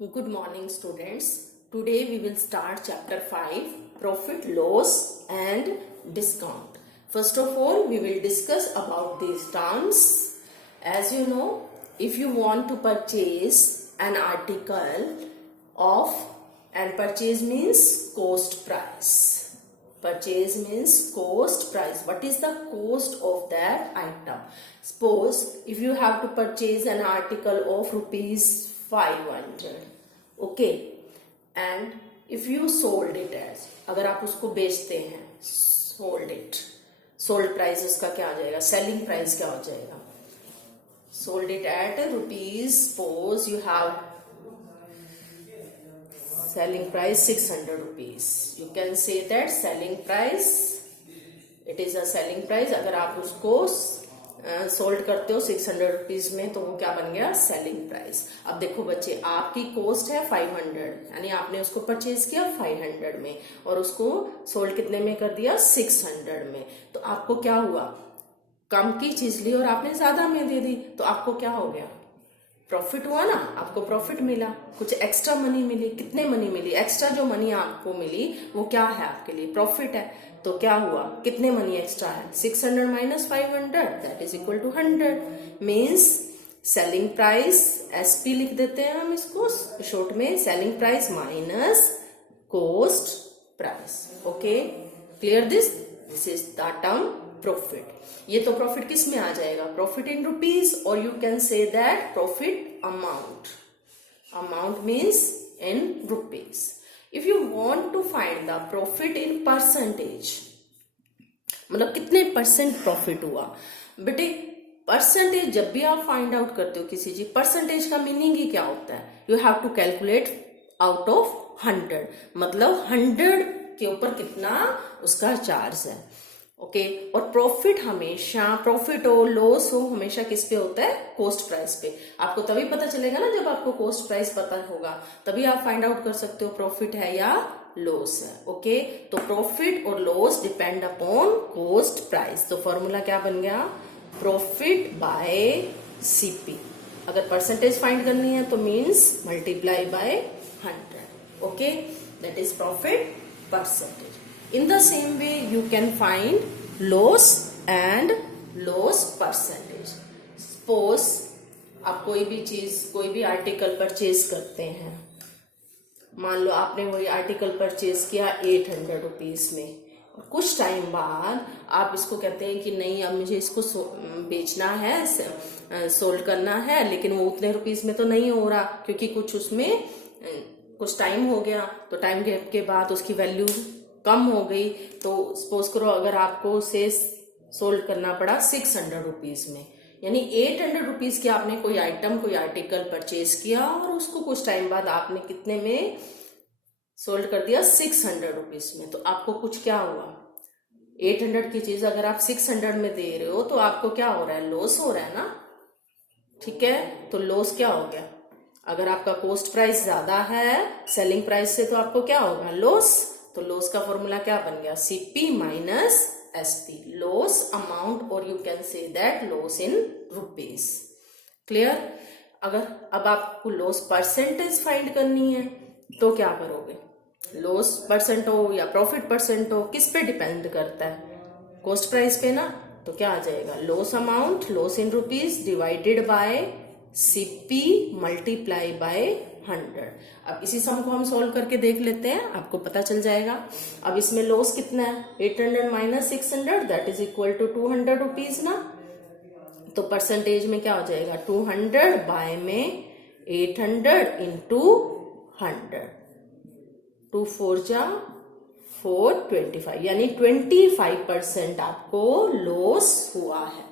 Good morning, students. Today we will start chapter 5, profit, loss and discount. First of all, we will discuss about these terms. As you know, if you want to purchase an article of, and purchase means cost price. Purchase means cost price. What is the cost of that item? Suppose if you have to purchase an article of rupees 500, okay, and if you sold it as, अगर आप उसको बेचते हैं, sold it, sold price उसका क्या आ जाएगा, selling price क्या हो जाएगा, sold it at rupees, suppose you have selling price 600 rupees, you can say that selling price, it is a selling price. अगर आप उसको सोल्ड करते हो 600 रुपीज में तो वो क्या बन गया, सेलिंग प्राइस. अब देखो बच्चे, आपकी कॉस्ट है 500, यानी आपने उसको परचेज किया 500 में और उसको सोल्ड कितने में कर दिया, 600 में. तो आपको क्या हुआ, कम की चीज ली और आपने ज्यादा में दे दी, तो आपको क्या हो गया, प्रॉफिट हुआ ना, आपको प्रॉफिट मिला, कुछ एक्स्ट्रा मनी मिली. कितने मनी मिली, एक्स्ट्रा जो मनी आपको मिली वो क्या है, आपके लिए प्रॉफिट है. तो क्या हुआ, कितने मनी एक्स्ट्रा है, 600 minus 500 that is equal to 100. Means selling price, SP लिख देते हैं हम इसको शॉर्ट में, selling price minus cost price. Okay, clear this is the term profit. ये तो प्रॉफिट किस में आ जाएगा, प्रॉफिट इन रुपीज, और you can say that profit amount. Amount means in rupees. If you want to find the profit in percentage, मतलब कितने percent profit हुआ, बेटे परसेंटेज जब भी आप फाइंड आउट करते हो किसी चीज, परसेंटेज का मीनिंग ही क्या होता है, you have to calculate out of 100, मतलब 100 के ऊपर कितना उसका चार्ज है. ओके, और प्रॉफिट हमेशा, प्रॉफिट हो लॉस हो, हमेशा किस पे होता है, कॉस्ट प्राइस पे. आपको तभी पता चलेगा ना जब आपको कॉस्ट प्राइस पता होगा, तभी आप फाइंड आउट कर सकते हो प्रॉफिट है या लॉस है. ओके, तो प्रॉफिट और loss depend upon cost price. तो फॉर्मूला क्या बन गया, प्रॉफिट बाय सीपी. अगर परसेंटेज फाइंड करनी है तो means multiply by 100. Okay, that is profit percentage. In the same way, you can find loss and loss percentage. Suppose आप कोई भी चीज, कोई भी आर्टिकल परचेज करते हैं, मान लो आपने वही आर्टिकल परचेज किया 800 रुपीज में, कुछ टाइम बाद आप इसको कहते हैं कि नहीं अब मुझे इसको बेचना है, सोल्ड करना है, लेकिन वो उतने रुपीज में तो नहीं हो रहा क्योंकि कुछ उसमें कुछ टाइम हो गया, तो टाइम गैप के बाद उसकी वैल्यू कम हो गई. तो सपोज करो अगर आपको उसे सोल्ड करना पड़ा 600 रुपीज में, यानी 800 रुपीज की आपने कोई आइटम, कोई आर्टिकल परचेज किया और उसको कुछ टाइम बाद आपने कितने में सोल्ड कर दिया, 600 रुपीज में. तो आपको कुछ क्या हुआ, 800 की चीज अगर आप 600 में दे रहे हो तो आपको क्या हो रहा है, लॉस हो रहा है ना. ठीक है, तो लॉस क्या हो गया, अगर आपका कॉस्ट प्राइस ज्यादा है सेलिंग प्राइस से तो आपको क्या होगा, लॉस. तो लॉस का फॉर्मूला क्या बन गया, CP minus SP, loss amount, और you can say that loss in rupees. Clear. अगर अब आपको लॉस परसेंटेज फाइंड करनी है तो क्या करोगे, लॉस परसेंट हो या प्रॉफिट परसेंट हो, किस पे डिपेंड करता है, कॉस्ट प्राइस पे ना. तो क्या आ जाएगा, loss amount, loss in rupees divided by CP multiply by 100. अब इसी सम को हम सॉल्व करके देख लेते हैं, आपको पता चल जाएगा. अब इसमें लॉस कितना है, 800 minus 600 that is equal to 200 rupees ना. तो परसेंटेज में क्या हो जाएगा, 200 बाय में 800 इंटू 100, 2 4 जा 425, यानी 25% आपको लॉस हुआ है.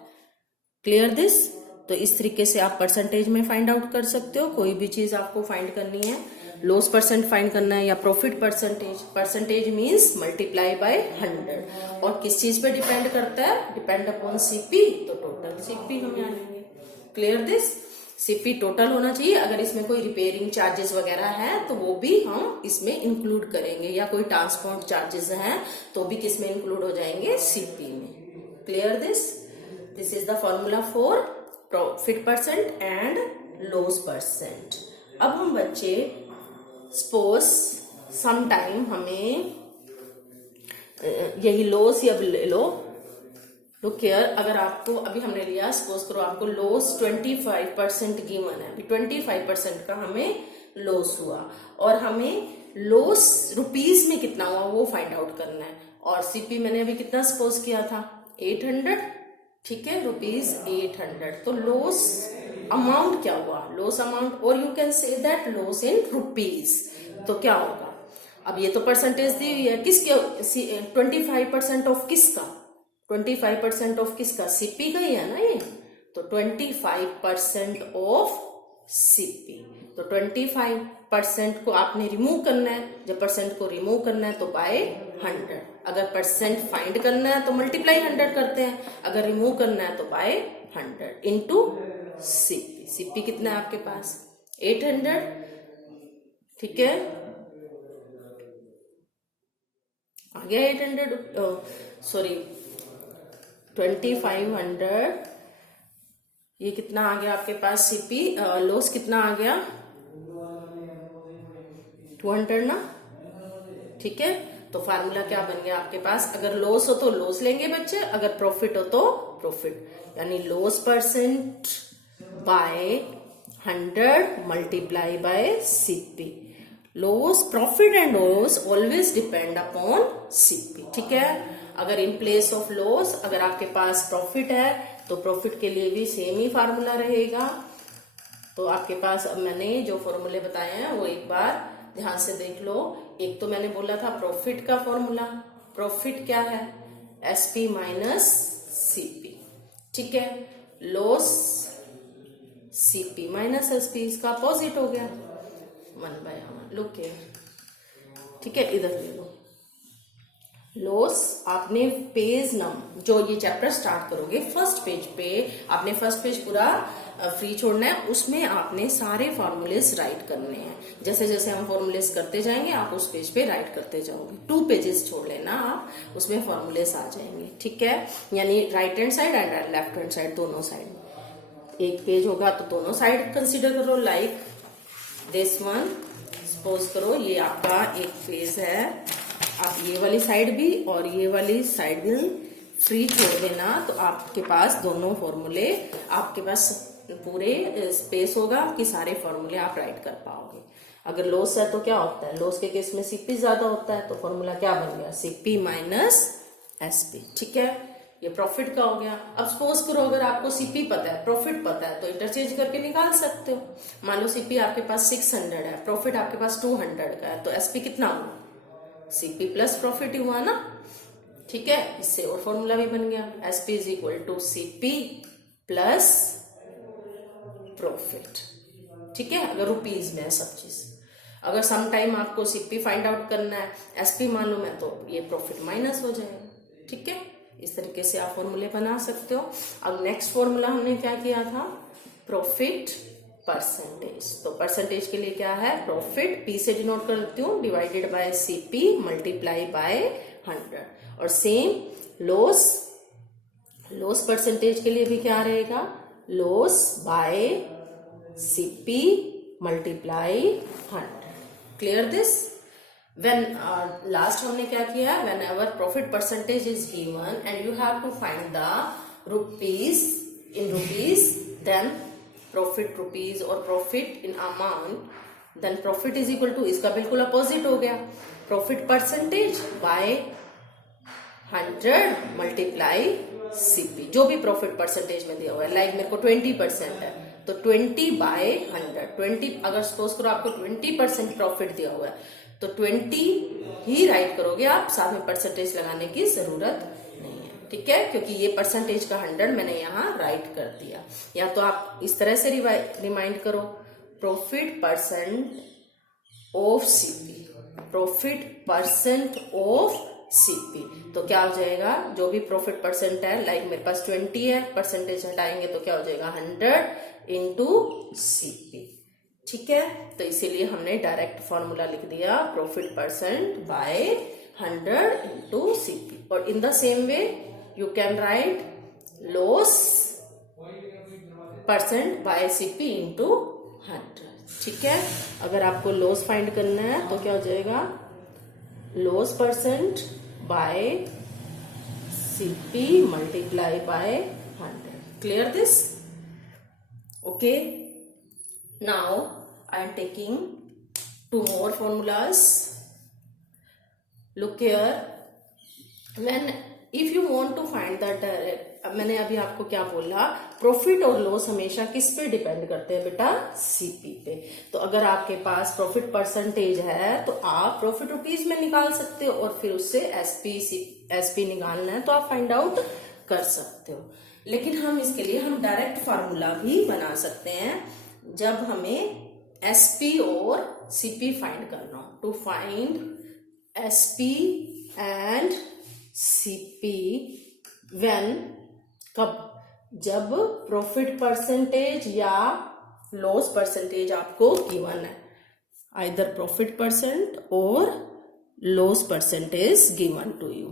Clear this. तो इस तरीके से आप परसेंटेज में फाइंड आउट कर सकते हो. कोई भी चीज आपको फाइंड करनी है, लॉस परसेंट फाइंड करना है या profit percentage, percentage means multiply by 100. और किस चीज पे डिपेंड करता है, डिपेंड अपॉन सीपी, तो टोटल सीपी हम यहाँ लेंगे. Clear this. सीपी टोटल होना चाहिए. अगर इसमें कोई रिपेयरिंग चार्जेस वगैरह है तो वो भी हम इसमें इंक्लूड करेंगे, या कोई ट्रांसपोर्ट चार्जेस हैं तो भी किस में इंक्लूड हो जाएंगे, सीपी में. Clear this. This is the formula for profit percent and loss percent. अब हम बच्चे सपोज सम टाइम हमें यही लॉस या ले लो, लुक हियर, अगर आपको अभी हमने लिया सपोज करो आपको लॉस 25% गिवन है, 25% का हमें लॉस हुआ और हमें लॉस रुपीज में कितना हुआ वो फाइंड आउट करना है। और सीपी मैंने अभी कितना सपोज किया था 800, ठीक है, रुपीज 800। तो लॉस अमाउंट क्या हुआ, लॉस अमाउंट, और you can say that loss in rupees. तो क्या होगा, अब ये तो परसेंटेज दी हुई है किसके, 25% ऑफ किसका, 25% ऑफ किसका, सीपी का ही है ना ये, तो 25% ऑफ सीपी। तो 25% को आपने रिमूव करना है, जब परसेंट को रिमूव करना है तो बाय 100, अगर परसेंट फाइंड करना है तो मल्टीप्लाई 100 करते हैं, अगर रिमूव करना है तो बाय 100 इंटू सीपी। सीपी कितना है आपके पास 800, ठीक है, आ गया 800, सॉरी 2500, ये कितना आ गया आपके पास सीपी, लॉस कितना आ गया 200 ना, ठीक है। तो फार्मूला क्या बन गया आपके पास, अगर लॉस हो तो लॉस लेंगे बच्चे, अगर प्रॉफिट हो तो प्रॉफिट, यानी loss percent by 100 multiply by CP. Loss, profit and loss always depend upon CP, ठीक है। अगर इन प्लेस ऑफ लॉस अगर आपके पास प्रॉफिट है तो प्रॉफिट के लिए भी सेम ही फार्मूला रहेगा। तो आपके पास अब मैंने जो फॉर्मूले बताए हैं वो एक बार ध्यान से देख लो। एक तो मैंने बोला था प्रॉफिट का फॉर्मूला, प्रॉफिट क्या है एसपी माइनस सीपी, ठीक है। लॉस सीपी माइनस एसपी, इसका अपोजिट हो गया 1/1, लुक हियर, ठीक है। इधर ले लो लॉस, आपने पेज नंबर जो ये चैप्टर स्टार्ट करोगे फर्स्ट पेज पे, आपने फर्स्ट पेज पूरा फ्री छोड़ना है, उसमें आपने सारे फॉर्मूलेस राइट करने हैं। जैसे जैसे हम फॉर्मूलेस करते जाएंगे आप उस पेज पे राइट करते जाओगे, 2 पेजेस छोड़ लेना आप, उसमें फॉर्मूलेस आ जाएंगे, ठीक है। यानी right hand side and left hand side, दोनों साइड एक पेज होगा तो दोनों साइड कंसिडर करो। लाइक दिस वन, सपोज करो ये आपका एक पेज है, आप ये वाली साइड भी और ये वाली साइड भी फ्री छोड़ देना, तो आपके पास दोनों फॉर्मूले, आपके पास पूरे स्पेस होगा कि सारे फॉर्मूले आप राइट कर पाओगे। अगर लॉस है तो क्या होता है, लॉस के केस में सीपी ज्यादा होता है, तो फॉर्मूला क्या बन गया सीपी माइनस एसपी, ठीक है। ये प्रॉफिट का हो गया। अब सपोज करो अगर आपको सीपी पता है प्रॉफिट पता है तो इंटरचेंज करके निकाल सकते हो। मान लो सीपी आपके पास 600 है, प्रॉफिट आपके पास 200 का है, तो एसपी कितना हुआ सीपी प्लस प्रॉफिट ही हुआ ना, ठीक है। इससे और फॉर्मूला भी बन गया SP is equal to CP plus profit, ठीक है। अगर रुपीज में है सब चीज, अगर सम टाइम आपको सीपी फाइंड आउट करना है, एसपी मालूम है तो ये प्रॉफिट माइनस हो जाएगा, ठीक है। इस तरीके से आप फॉर्मूले बना सकते हो। अब नेक्स्ट फॉर्मूला हमने क्या किया था प्रॉफिट परसेंटेज, तो परसेंटेज के लिए क्या है प्रॉफिट पी से डिनोट करती हूँ divided by CP multiply by 100, और सेम लॉस, लॉस परसेंटेज के लिए भी क्या रहेगा loss by CP multiply 100। Clear this. When last हमने क्या किया, whenever profit percentage is given and you have to find the rupees in rupees, then profit rupees और profit in amount, then profit is equal to, इसका बिल्कुल opposite हो गया profit percentage by 100 multiply CP, जो भी profit percentage में दिया हुआ है। लाइक मेरे को 20% है तो 20 बाय 100, 20 अगर सपोज करो आपको 20% प्रॉफिट दिया हुआ है तो 20 ही राइट करोगे आप, साथ में परसेंटेज लगाने की जरूरत नहीं है, ठीक है, क्योंकि ये परसेंटेज का 100 मैंने यहाँ राइट कर दिया। या तो आप इस तरह से रिमाइंड करो profit percent of CP, profit percent of CP, तो क्या हो जाएगा जो भी प्रॉफिट परसेंट है, लाइक मेरे पास 20 है, परसेंटेज हटाएंगे तो क्या हो जाएगा 100 इंटू सीपी, ठीक है। तो इसीलिए हमने डायरेक्ट फॉर्मूला लिख दिया profit percent by 100 into CP. और in the same way you can write loss percent by CP into 100, ठीक है। अगर आपको लॉस फाइंड करना है तो क्या हो जाएगा, loss percent by CP multiply by 100। Clear this? Okay, now I am taking 2 more formulas. Look here, when if you want to find the direct, अब मैंने अभी आपको क्या बोला, प्रॉफिट और लॉस हमेशा किस पे डिपेंड करते हैं बेटा, सीपी पे। तो अगर आपके पास प्रॉफिट परसेंटेज है तो आप प्रॉफिट रुपीज में निकाल सकते हो और फिर उससे एसपी निकालना है तो आप फाइंड आउट कर सकते हो। लेकिन हम इसके लिए हम डायरेक्ट फार्मूला भी बना सकते हैं जब हमें एसपी और सीपी फाइंड करना हो। To find SP and CP when, कब, जब प्रॉफिट परसेंटेज या लॉस परसेंटेज आपको गिवन है, आइदर प्रॉफिट परसेंट और loss percentage given to you,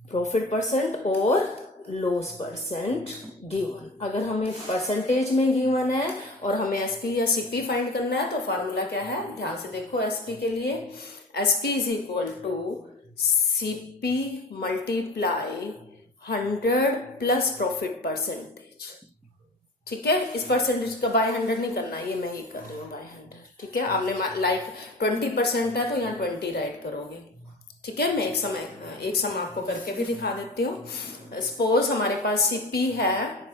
profit percent और लॉस परसेंट गिवन। अगर हमें परसेंटेज में गिवन है और हमें एसपी या सीपी फाइंड करना है तो फार्मूला क्या है, ध्यान से देखो। एसपी के लिए SP is equal to CP multiply 100 plus profit percentage. ठीक है, इस परसेंटेज का बाय 100 नहीं करना, ये मैं ही कर रही हूँ बाय 100। ठीक है, आपने लाइक 20% है तो यहाँ 20 राइट करोगे। ठीक है, मैं एक सम आपको करके भी दिखा देती हूँ। सपोज हमारे पास सीपी है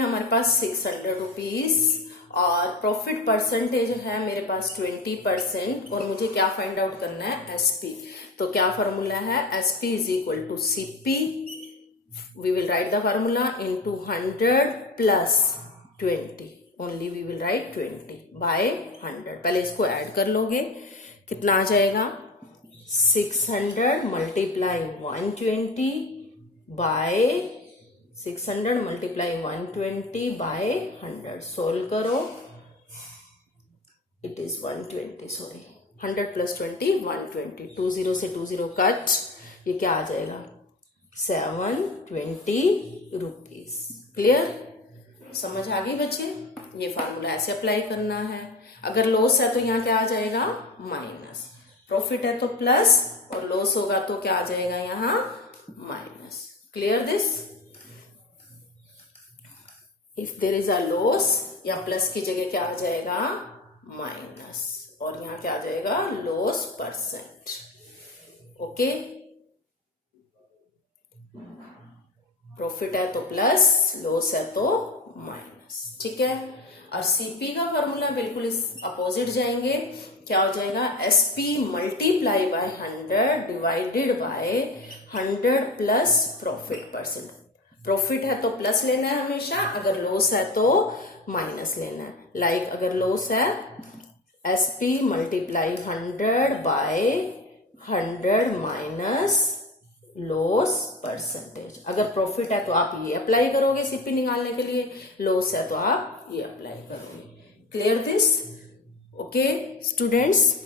हमारे पास 600 रुपीज और प्रॉफिट परसेंटेज है मेरे पास 20% और मुझे क्या फाइंड आउट करना है, एसपी। तो क्या फॉर्मूला है, SP is equal to CP, we will write the formula, into 100 plus 20, only we will write 20 by 100। पहले इसको ऐड कर लोगे, कितना आ जाएगा, 600 multiply 120 by 600 multiply 120 by 100। Solve करो, इट इज 120, सॉरी 100 प्लस 20 120, 20 से 20 कट, ये क्या आ जाएगा, 720 रुपीज। क्लियर, समझ आ गई बच्चे? ये फार्मूला ऐसे अप्लाई करना है। अगर लॉस है तो यहाँ क्या आ जाएगा, माइनस, प्रॉफिट है तो प्लस और लॉस होगा तो क्या आ जाएगा यहाँ, minus. Clear this? If there is a loss, या प्लस की जगह क्या आ जाएगा, माइनस, और यहाँ क्या आ जाएगा, लॉस परसेंट। ओके, प्रॉफिट है तो प्लस, लॉस है तो माइनस। ठीक है, और सीपी का फॉर्मूला बिल्कुल इस अपोजिट जाएंगे, क्या हो जाएगा, SP multiply by 100 divided by 100 plus profit percent. Profit है तो प्लस लेना है हमेशा, अगर लॉस है तो माइनस लेना है। लाइक अगर लॉस है, SP multiply 100 by 100 minus loss percentage. अगर प्रॉफिट है तो आप ये अप्लाई करोगे सीपी निकालने के लिए, लॉस है तो आप ये अप्लाई करोगे। Clear this? Okay students,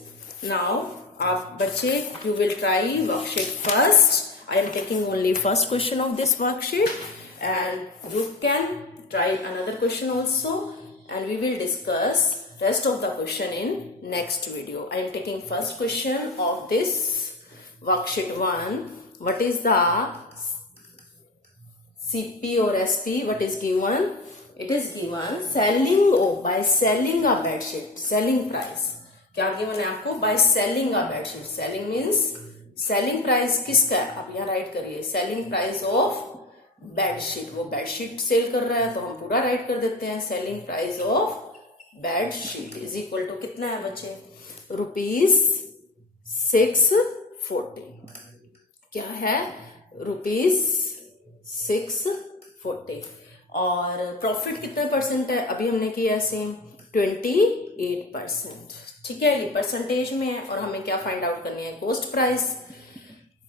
now आप बच्चे, you will try worksheet first. I am taking only first question of this worksheet, and you can try another question also, and we will discuss rest of the question in next video. I am taking first question of this worksheet 1. What is the CP or SP? What is given? It is given selling, by selling a bedsheet, selling price. क्या given है आपको? By selling a bedsheet. Selling means selling price किसका है, आप यहाँ right करिए, selling price of bedsheet. वो bedsheet cell कर रहा है तो हम पूरा राइट कर देते हैं, selling price of bedsheet is equal to कितना है बच्चे, ₹640। क्या है, ₹640। और प्रॉफिट कितने परसेंट है, अभी हमने किया सेम 28%। ठीक है, ये परसेंटेज में है और हमें क्या फाइंड आउट करनी है, कॉस्ट प्राइस।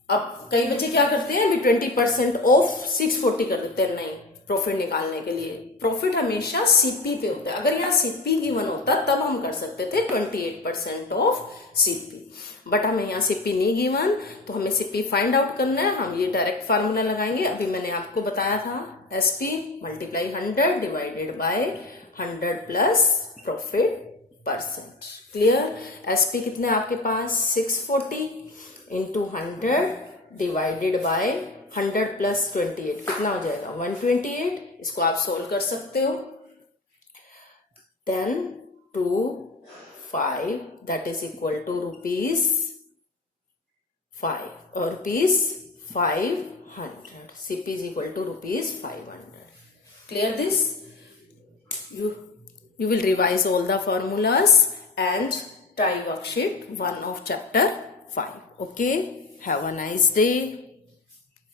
अब कई बच्चे क्या करते हैं, अभी 20% ऑफ 640 कर देते हैं, नहीं, प्रॉफिट निकालने के लिए प्रॉफिट हमेशा सीपी पे होता है। अगर यहाँ सीपी गिवन होता तब हम कर सकते थे 28% ऑफ सीपी, बट हमें यहाँ सीपी नहीं गिवन, तो हमें सीपी फाइंड आउट करना है। हम ये डायरेक्ट फार्मूला लगाएंगे, अभी मैंने आपको बताया था, SP multiply 100 divided by 100 plus profit percent. Clear. SP कितने आपके पास 640 इंटू 100 डिवाइडेड बाय 100 प्लस 28 कितना हो जाएगा 128। इसको आप सोल्व कर सकते हो। 10 to 5 that is equal to rupees 5 or rupees 500. CP is equal to rupees 500. Clear this? You will revise all the formulas and try worksheet 1 of chapter 5. Okay. Have a nice day.